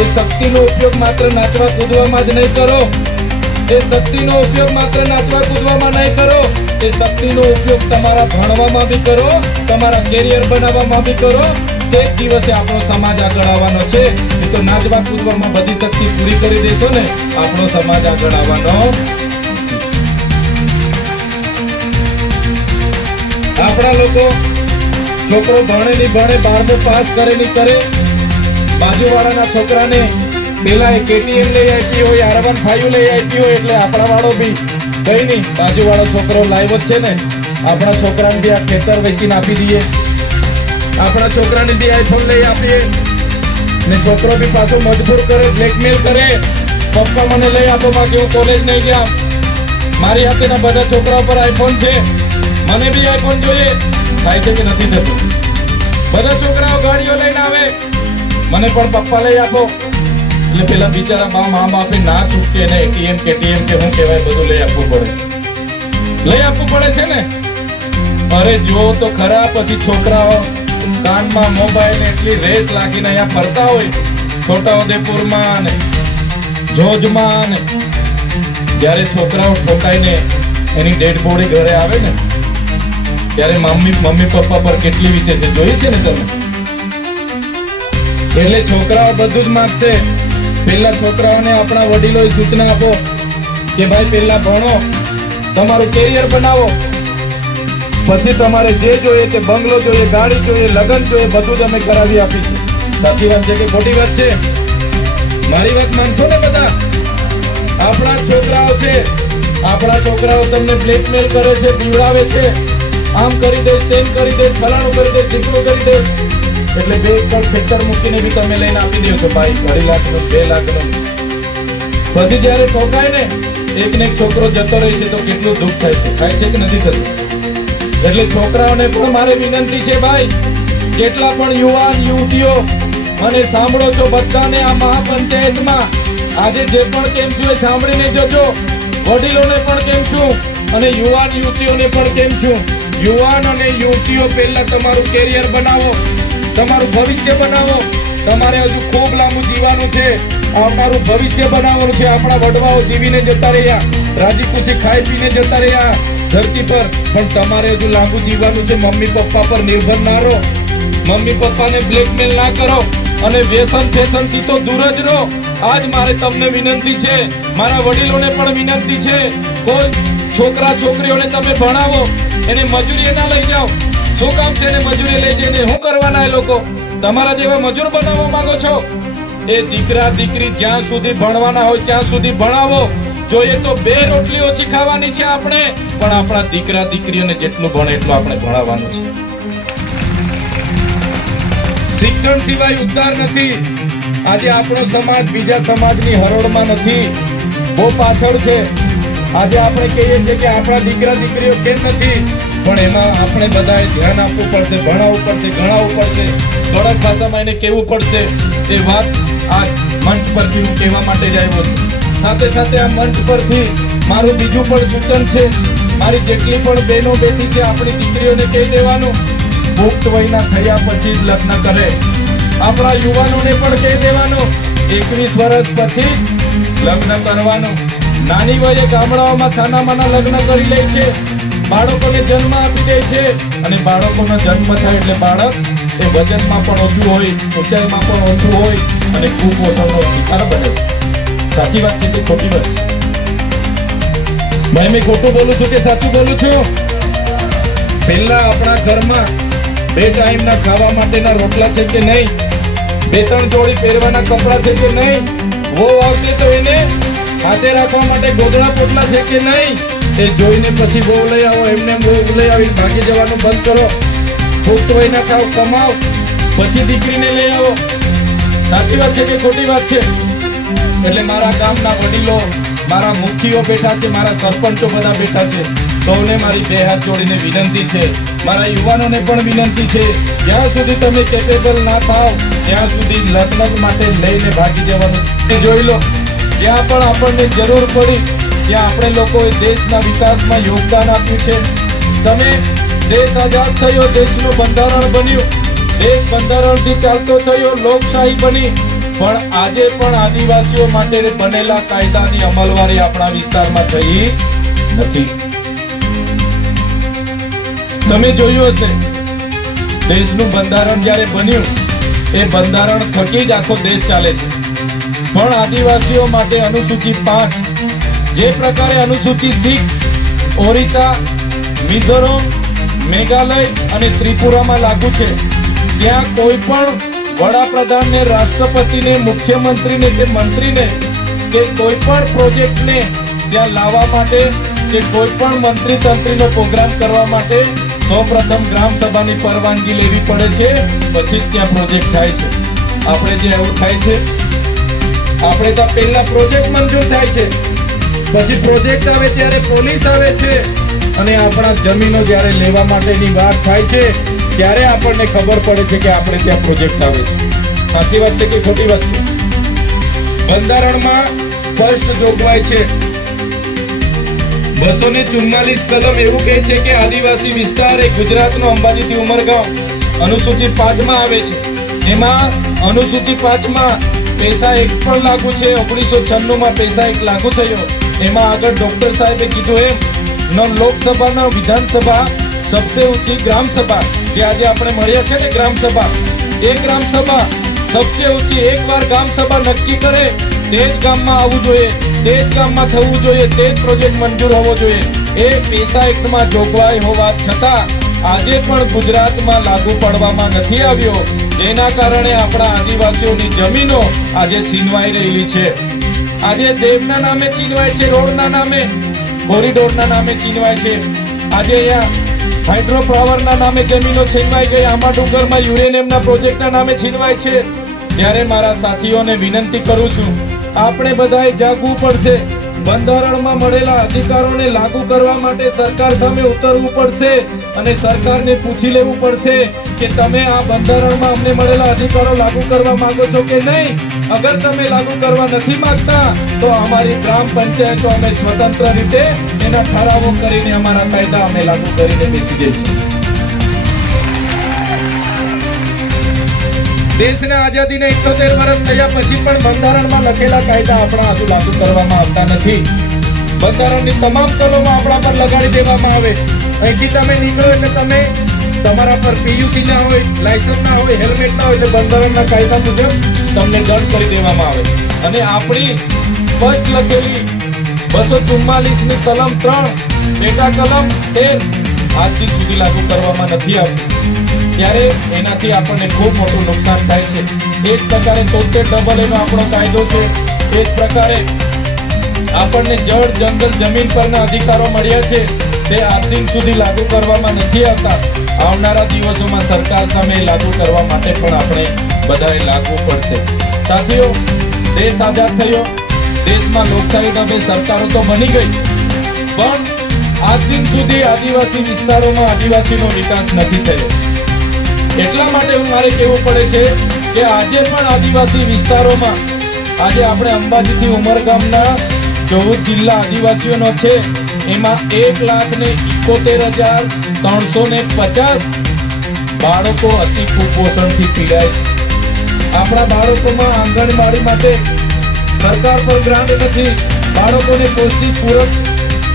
એ શક્તિનો ઉપયોગ માત્ર નાચવા કૂદવામાં જ નહીં કરો. એ શક્તિનો ઉપયોગ માત્ર નાચવા કૂદવામાં નહીં કરો. એ શક્તિનો ઉપયોગ તમારા ભણવામાં બી કરો, તમારા કેરિયર બનાવવામાં બી કરો. એક દિવસે આપણો સમાજ આગળ આવવાનો છે. એ તો નાચવા કૂદવામાં બધી શક્તિ પૂરી કરી દેશો ને, આપણો સમાજ આગળ આવવાનો. આપણા લોકો છોકરો ભણે નહીં ભણે, 12મું પાસ કરે નહીં કરે, બાજુવાળાના છોકરાને પેલા KTM લઈ આપી હોય, R15 લઈ આપી હોય, એટલે આપણા વાળો બી કઈ નહીં, બાજુવાળો છોકરો લાવ્યો છે ને, આપણા છોકરાને બી આ ખેતર વેચીને આપી દઈએ, આપણા છોકરાને બી iPhone લઈ આપીએ ને છોકરો બી પાછો મજબૂર કરે, બ્લેકમેલ કરે, પપ્પા મને લઈ આપો, બાકી હું કોલેજ નહીં ગયા, મારી હાથેના બધા છોકરાઓ પર iPhone છે, મને બી iPhone જોઈએ. થાય છે કે નથી થતું? બધા છોકરાઓ ગાડીઓ લઈને આવે, મને પણ પપ્પા લઈ આપો, એટલે પેલા બિચારા મા બાપે ના ચૂકે ને ATM KTM કે હું કહેવાય બધું લઈ આપવું પડે છે ને. અરે જો તો ખરા, પછી છોકરાઓ કાનમાં મોબાઈલ એટલી રેસ લાગીને અહીંયા ફરતા હોય, છોટાઉદેપુરમાં ને જોજમાં ને, જ્યારે છોકરાઓ ઠોકાઈને એની ડેડ બોડી ઘરે આવે ને, ત્યારે મમ્મી પપ્પા પર કેટલી વીતે છે, જોઈ છે ને તમે? એટલે છોકરાઓ બધું જ માંગશે. પેલા છોકરાઓને આપણા વડીલોએ સૂચના આપો કે ભાઈ પહેલા ભણો, તમારું કેરિયર બનાવો, પછી તમારે જે જોઈએ તે બંગલો જોઈએ, ગાડી જોઈએ, લગ્ન જોઈએ, બધું જ અમે કરાવી આપીશું. સાચી વાત છે કે ખોટી વાત છે? મારી વાત માનશો ને બધા? આપણા છોકરાઓ છે, આપણા છોકરાઓ તમને બ્લેકમેલ કરે છે, પીવડાવે છે, આમ કરી દે, તેમ કરી દે, ફલાણું કરી દે, ઢીકણું કરી દે, એટલે 2 એકર ખેતર મૂકીને બી તમે લઈને આપી દો છો ભાઈ, 2.5 લાખનું, 2 લાખનું. પછી જયારે ઠોકાય ને, એક ને એક છોકરો જતો રહે છે તો કેટલું દુઃખ થાય છે કે નથી થતું? એટલે છોકરાઓને પણ મારે વિનંતી છે ભાઈ, જેટલા પણ યુવાન યુવતીઓ મને સાંભળો છો, બધાને આ મહાપંચાયતમાં આજે જે પણ કેમ છું એ સાંભળીને જજો. વડીલોને પણ કેમ છું અને યુવાન યુવતીઓને પણ કેમ છું. યુવાન અને યુવતીઓ પહેલા તમારું કેરિયર બનાવો, તમારું ભવિષ્ય બનાવો. તમારે હજુ ખૂબ લાંબુ જીવવાનું છે, આવનારું ભવિષ્ય બનાવવાનું છે. આપણા વડવાઓ જીવીને જતા રહ્યા, રાજી ખુશી ખાઈ પીને જતા રહ્યા ધરતી પર, પણ તમારે હજુ લાંબુ જીવવાનું છે. મમ્મી પપ્પા પર નિર્ભર ના રહો, મમ્મી પપ્પાને બ્લેકમેલ ના કરો અને વ્યસન ફેશન થી તો દૂર જ રહો. આજ મારે તમને વિનંતી છે, મારા વડીલોને પણ વિનંતી છે, કોઈ છોકરા છોકરીઓને તમે ભણાવો, એને મજૂરી ના લઈ જાઓ. શું કામ છે એને મજૂરી લઈ જઈને શું કરવાના? એ લોકો તમારા જેવા મજૂર બનાવવા માંગો છો? એ દીકરા દીકરી જ્યાં સુધી ભણવાના હોય ત્યાં સુધી ભણાવો. જોઈએ તો 2 રોટલી ઓછી ખાવાની છે આપણે, પણ આપણા દીકરા દીકરીઓને જેટલું ભણે એટલું આપણે ભણાવવાનું છે. શિક્ષણ સિવાય ઉદ્ધાર નથી. આજે આપણો સમાજ બીજા સમાજની હરોળમાં નથી, બહુ પાછળ છે. આજે આપણે કહીએ છીએ કે આપણા દીકરા દીકરીઓ કેમ નથી, પણ એમાં આપણે બધાએ ધ્યાન આપવું પડશે, ભણાવવું પડશે, ગણાવવું પડશે, કડક ભાષામાં એને કહેવું પડશે. એ વાત આ મંચ પરથી હું કહેવા માટે જ આવ્યો છું. સાથે સાથે આ મંચ પરથી મારું બીજું પણ સૂચન છે, મારી જેટલી પણ બહેનો બેઠી છે, આપણી દીકરીઓને કહી દેવાનું, પુખ્ત વયના થયા પછી જ લગ્ન કરે. આપણા યુવાનોને પણ કહી દેવાનું, 21 વર્ષ પછી લગ્ન કરવાનું. નાની વયે ગામડાઓમાં છાનામાના લગ્ન કરી લે છે, બાળકોને જન્મ આપી દે છે, અને બાળકોનો જન્મ થાય એટલે બાળક એ વજનમાં પણ ઓછું હોય, ઊંચાઈમાં પણ ઓછું હોય અને કુપોષણનો શિકાર બને છે. સાચી વાત છે કે ખોટી વાત છે? ભાઈ મેં ખોટું બોલું છું કે સાચું બોલું છું? પહેલા આપણા ઘરમાં 2 ટાઈમના ખાવા માટેના રોટલા છે કે નહીં? 2-3 જોડી પહેરવાના કપડા છે કે નહીં? વો આવશે તો એને હાથે રાખવા માટે ગોદડા પોટલા છે કે નહીં? એ જોઈને પછી બહુ લઈ આવો, એમને બહુ લઈ આવીને ભાગી જવાનું બંધ કરો. પુખ્ત વયના ખાવ, કમાવ, પછી દીકરીને લઈ આવો. સાચી વાત છે કે ખોટી વાત છે? એટલે મારા ગામના વડીલો, મારા મુખીઓ બેઠા છે, મારા સરપંચો બધા બેઠા છે, સૌને મારી બે હાથ જોડીને વિનંતી છે, મારા યુવાનોને પણ વિનંતી છે, જ્યાં સુધી તમે કેપેબલ ના થાવ ત્યાં સુધી લગ્ન માટે લઈને ભાગી જવાનું છે. જોઈ લો, જ્યાં પણ આપણને જરૂર પડી ત્યાં આપણે લોકોએ દેશના વિકાસમાં યોગદાન આપ્યું છે. તમે દેશ આઝાદ થયો, દેશનું બંધારણ બન્યું, દેશ બંધારણથી ચાલતો થયો, લોકશાહી બની, પણ આજે પણ આદિવાસીઓ માટે બનેલા કાયદાની અમલવારી આપણા વિસ્તારમાં થઈ નથી. તમે જોયું હશે, દેશનું બંધારણ જ્યારે બન્યું એ બંધારણ થકી જ આખો દેશ ચાલે છે, પણ આદિવાસીઓ માટે અનુસૂચિ 5 જે પ્રકારે અનુસૂચિ 6 ઓરિસ્સા, મિઝોરમ, મેઘાલય અને ત્રિપુરામાં લાગુ છે, ત્યાં કોઈ પણ વડાપ્રધાનને, રાષ્ટ્રપતિને, મુખ્યમંત્રીને કે મંત્રીને કે કોઈ પણ પ્રોજેક્ટને ત્યાં લાવવા માટે કે કોઈ પણ મંત્રી તંત્રીનો પ્રોગ્રામ કરવા માટે સૌપ્રથમ ગ્રામ સભાની પરવાનગી લેવી પડે છે, પછી ત્યાં પ્રોજેક્ટ થાય છે. આપણે ત્યાં એવું થાય છે, આપણે તો પહેલા પ્રોજેક્ટ મંજૂર થાય છે, પછી પ્રોજેક્ટ આવે ત્યારે પોલીસ આવે છે, અને આપણા જમીનો જ્યારે લેવા માટેની વાત થાય છે ત્યારે આપણને ખબર પડે છે કે આપણે ત્યાં પ્રોજેક્ટ આવે છે. સાચી વાત છે કે ખોટી વાત છે? બંધારણમાં સ્પષ્ટ જોગવાઈ છે, 244 કલમ એવું કહે છે કે આદિવાસી વિસ્તાર એ ગુજરાતનો અંબાજીથી ઉમરગામ અનુસૂચિ 5 માં આવે છે. એમાં અનુસૂચિ 5 માં પૈસા 1 પણ લાગુ છે. 1996 માં પૈસા 1 લાગુ થયો. એમાં આગળ ડોક્ટર સાહેબે કીધું એમ ન લોકસભા ન વિધાનસભા सबसे ऊंची ग्राम सभा जे आज આપણે મળ્યા છે ને ગ્રામ સભા, એ ગ્રામ સભા सबसे ऊंची एक बार ग्राम सभा नक्की करे તે જ ગામમાં આવવું જોઈએ, તે જ ગામમાં થવું જોઈએ, તે જ પ્રોજેક્ટ મંજૂર હોવો જોઈએ. એ પૈસા એક્ટમાં જોગવાઈ હોવા છતાં આજે પણ ગુજરાતમાં લાગુ પડવામાં નથી આવ્યો, જેના કારણે આપણા આદિવાસીઓની જમીનો આજે છીનવાઈ રહેલી છે. આજે દેવના નામે છીનવાય છે, રોડના નામે, કોરિડોરના નામે છીનવાય છે. આજે અહીંયા હાઇડ્રો પાવરના નામે જમીનો છીનવાઈ ગઈ, આંબા ડુંગરમાં યુરેનિયમના પ્રોજેક્ટના નામે છીનવાય છે. ત્યારે મારા સાથીઓને વિનંતી કરું છું, આપણે બધાએ જાગવું પડશે. બંધારણમાં મળેલા અધિકારોને લાગુ કરવા માટે સરકાર સામે ઉતરવું પડશે અને સરકારને પૂછી લેવું પડશે કે તમે આ બંધારણમાં અમને મળેલા અધિકારો લાગુ કરવા માંગો છો કે નહીં. અગર તમે લાગુ કરવા નથી માંગતા તો અમારી ગ્રામ પંચાયતો અમે સ્વતંત્ર રીતે એના ઠરાવો કરીને અમારા કાયદા અમે લાગુ કરીને બેસી જઈશું. દેશના આઝાદીને 78 વર્ષ થયા પછી પણ બંધારણમાં લખેલા કાયદા આપણા હજુ લાગુ કરવામાં આવતા નથી. બંધારણની તમામ કલમો આપણા પર લગાડી દેવામાં આવે. અહીંથી તમે નીકળો એટલે તમે તમારા પર પીયુસી ના હોય, લાયસન્સ ના હોય, હેલ્મેટ ના હોય એટલે બંધારણના કાયદા મુજબ તમને દંડ કરી દેવામાં આવે. અને આપણી સ્પષ્ટ લખેલી 244 ની કલમ 3 પેટા કલમ 13 આજથી સુધી લાગુ કરવામાં નથી આવતી. ત્યારે એનાથી આપણને ખૂબ મોટું નુકસાન થાય છે. એ જ પ્રકારે 73 નો આપણો કાયદો છે. એ જ પ્રકારે આપણને જળ, જંગલ, જમીન પરના અધિકારો મળ્યા છે, તે આજ દિન સુધી લાગુ કરવામાં નથી આવતા. આવનારા દિવસોમાં સરકાર સામે લાગુ કરવા માટે પણ આપણે બધાએ લાગવું પડશે. સાથીઓ, દેશ આઝાદ થયો, દેશમાં લોકશાહી નામે સરકારો તો બની ગઈ, પણ આજ દિન સુધી આદિવાસી વિસ્તારોમાં આદિવાસીનો વિકાસ નથી થયો. એટલા માટે મારે કહેવું પડે છે કે આજે પણ આદિવાસી વિસ્તારોમાં આજે આપણે અંબાજીથી ઉમરગામના 14 જિલ્લા આદિવાસીઓનો છે, એમાં 1,71,350 બાળકો અતિ કુપોષણથી પીડાય છે. આપણા બાળકોમાં આંગણવાડી માટે સરકાર પર ગ્રાન્ટ નથી, બાળકોને પૌષ્ટિક પૂરક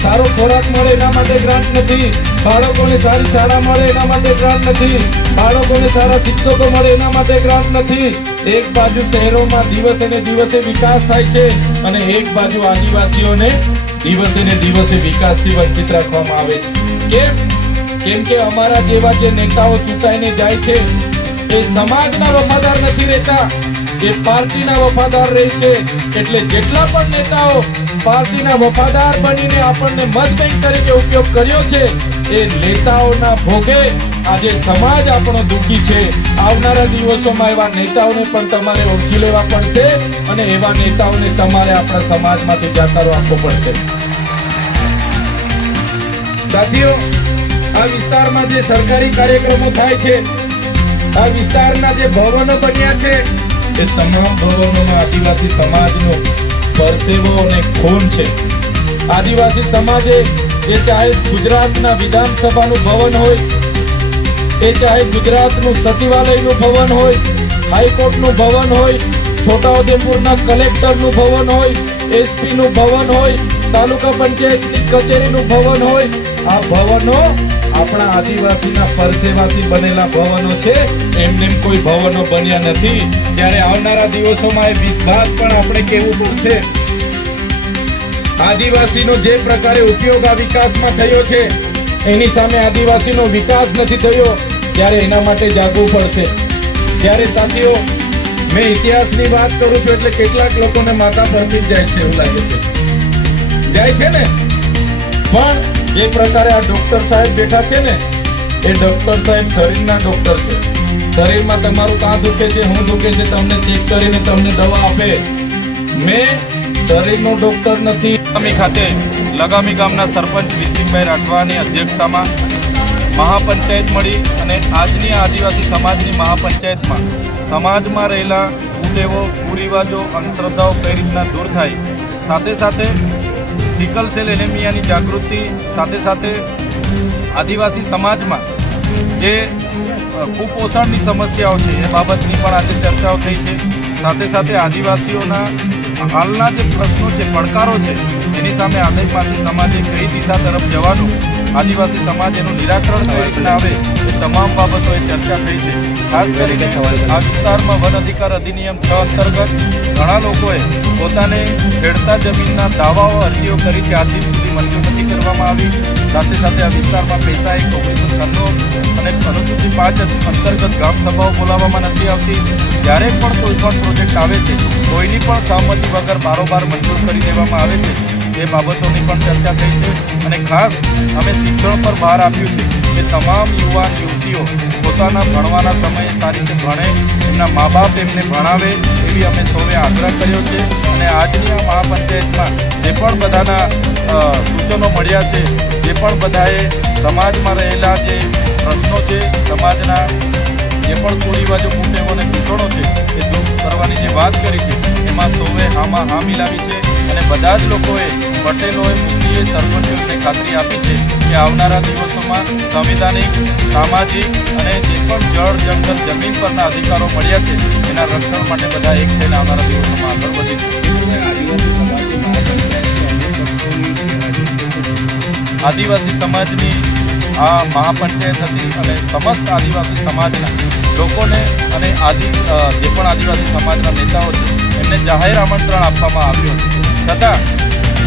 સારો ખોરાક મળે એના માટે ગ્રાન્ટ નથી, બાળકોને સારી શાળા મળે એના માટે ગ્રાન્ટ નથી, બાળકોને સારા શિક્ષકો મળે એના માટે ગ્રાન્ટ નથી. એક બાજુ શહેરોમાં દિવસે ને દિવસે વિકાસ થાય છે અને એક બાજુ આદિવાસીઓને દિવસે ને દિવસે વિકાસથી વંચિત રાખવામાં આવે છે. કેમ કે અમારા જેવા જે નેતાઓ ચૂંટાઈને જાય છે એ સમાજના વફાદાર નથી રહેતા, એ પાર્ટીના વફાદાર રહે છે. એટલે જેટલા પણ નેતાઓ પાર્ટીના વફાદાર બનીને આપણને મત બેંક તરીકે ઉપયોગ કર્યો છે, એ નેતાઓના ભોગે આજે સમાજ આપણો દુઃખી છે. આવનારા દિવસોમાં એવા નેતાઓને પણ તમારે ઓળખી લેવા પડશે અને એવા નેતાઓને તમારે આપણા સમાજમાંથી જાકારો આપવો પડશે. સાથીઓ, આ વિસ્તારમાં જે સરકારી કાર્યક્રમો થાય છે, આ વિસ્તારના જે ભવનો બન્યા છે, એ તમામ ભવનોમાં આદિવાસી સમાજનો પરસેવો અને ખૂન છે. આદિવાસી સમાજે એ ચાહે ગુજરાતના વિધાનસભાનું ભવન હોય, એ ચાહે ગુજરાતનું સચિવાલયનું ભવન હોય, હાઈકોર્ટનું ભવન હોય, છોટાઉદેપુરના કલેક્ટરનું ભવન હોય, એસપીનું ભવન હોય, તાલુકા પંચાયતની કચેરીનું ભવન હોય, આ ભવનો આપણા આદિવાસીના પરસેવાથી બનેલા ભવનો છે. એમને કોઈ ભવનો બન્યા નથી. ત્યારે આવનારા દિવસોમાં એ વિશ્વાસ પણ આપણે કહેવું પડશે. આદિવાસીનો જે પ્રકારે ઉપયોગ આ વિકાસમાં થયો છે, એની સામે આદિવાસીનો વિકાસ નથી થયો. ત્યારે એના માટે જાગવું પડશે. ત્યારે સાથીઓ, મેં ઇતિહાસની વાત કરું છું એટલે કેટલાક લોકોને માથા પરથી જ જાય છે એવું લાગે છે. જાય છે ને? પણ જે પ્રકારે આ ડોક્ટર સાહેબ બેઠા છે ને, એ ડોક્ટર સાહેબ શરીરના ડોક્ટર છે. શરીરમાં તમારું કાં દુખે છે, હું દુખે છે, તમને ચેક કરીને તમને દવા આપે. મેં શરીરનો ડોક્ટર નથી. લગામી ખાતે લગામી ગામના સરપંચ વીરસિંહભાઈ રાઠવાની અધ્યક્ષતામાં મહાપંચાયત મળી અને આજની આદિવાસી સમાજની મહાપંચાયતમાં સમાજમાં રહેલા કુટેવો, કુરિવાજો, અંધશ્રદ્ધાઓ કઈ રીતના દૂર થાય, સાથે સાથે સિકલ સેલ એનેમિયાની જાગૃતિ, સાથે સાથે આદિવાસી સમાજમાં જે કુપોષણની સમસ્યાઓ છે એ બાબતની પણ આજે ચર્ચાઓ થઈ છે. સાથે સાથે આદિવાસીઓના હાલના જે પ્રશ્નો છે, પડકારો છે, એની સામે આદિવાસી સમાજે કઈ દિશા તરફ જવાનું, આદિવાસી સમાજ એનું નિરાકરણ કઈ રીતના આવે, એ તમામ બાબતોએ ચર્ચા થઈ છે. ખાસ કરીને આ વિસ્તારમાં વન અધિકાર અધિનિયમ 6 અંતર્ગત ઘણા લોકોએ પોતાને ખેડતા જમીનના દાવાઓ, અરજીઓ કરી છે. આજ દિન સુધી મંજૂર નથી કરવામાં આવી. સાથે સાથે આ વિસ્તારમાં પૈસા 1996 અને અનુસૂચિ 5 અંતર્ગત ગ્રામ સભાઓ બોલાવવામાં નથી આવતી. જ્યારે પણ કોઈ પણ પ્રોજેક્ટ આવે છે, કોઈની પણ સહમતિ વગર બારોબાર મંજૂર કરી દેવામાં આવે છે. એ બાબતોની પણ ચર્ચા થઈ છે. અને ખાસ અમે શિક્ષણ પર ભાર આપ્યું છે કે તમામ યુવાન યુવતીઓ પોતાના ભણવાના સમયે સારી રીતે ભણે, એમના મા બાપ એમને ભણાવે, એવી અમે સૌએ આગ્રહ કર્યો છે. અને આજની આ મહાપંચાયતમાં જે પણ બધાના સૂચનો મળ્યા છે, જે પણ બધાએ સમાજમાં રહેલા જે પ્રશ્નો છે, સમાજના જે પણ કુરિવાજો, કુટેવો અને ઘૂંટણો છે, એ દૂર કરવાની જે વાત કરી છે, એમાં સૌએ હામાં હા મિલાવી છે. અને બધા જ લોકોએ, પટેલોએ, મુખીએ, સરપંચોને ખાતરી આપી છે કે આવનારા દિવસોમાં સંવિધાનિક, સામાજિક અને જે પણ જળ, જંગલ, જમીન પરના અધિકારો મળ્યા છે, એના રક્ષણ માટે બધા એક થઈને આવનારા દિવસોમાં આગળ વધીશું. આદિવાસી સમાજની આ મહાપંચાયત હતી અને સમસ્ત આદિવાસી સમાજના લોકોને અને જે પણ આદિવાસી સમાજના નેતાઓ છે, એમને જાહેર આમંત્રણ આપવામાં આવ્યું હતું. છતાં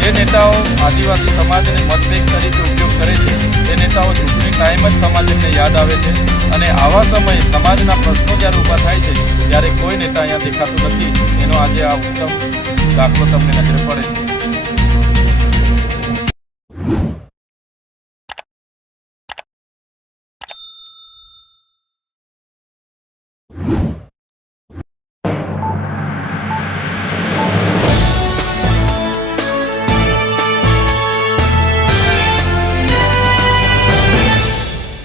જે નેતાઓ આદિવાસી સમાજને મતભેદ તરીકે ઉપયોગ કરે છે, એ નેતાઓ ચૂંટણી ટાઈમ જ સમાજને યાદ આવે છે. અને આવા સમયે સમાજના પ્રશ્નો જ્યારે ઊભા થાય છે, ત્યારે કોઈ નેતા અહીંયા દેખાતું નથી. એનો આજે આ ઉત્તમ દાખલો તમને નજરે પડે છે.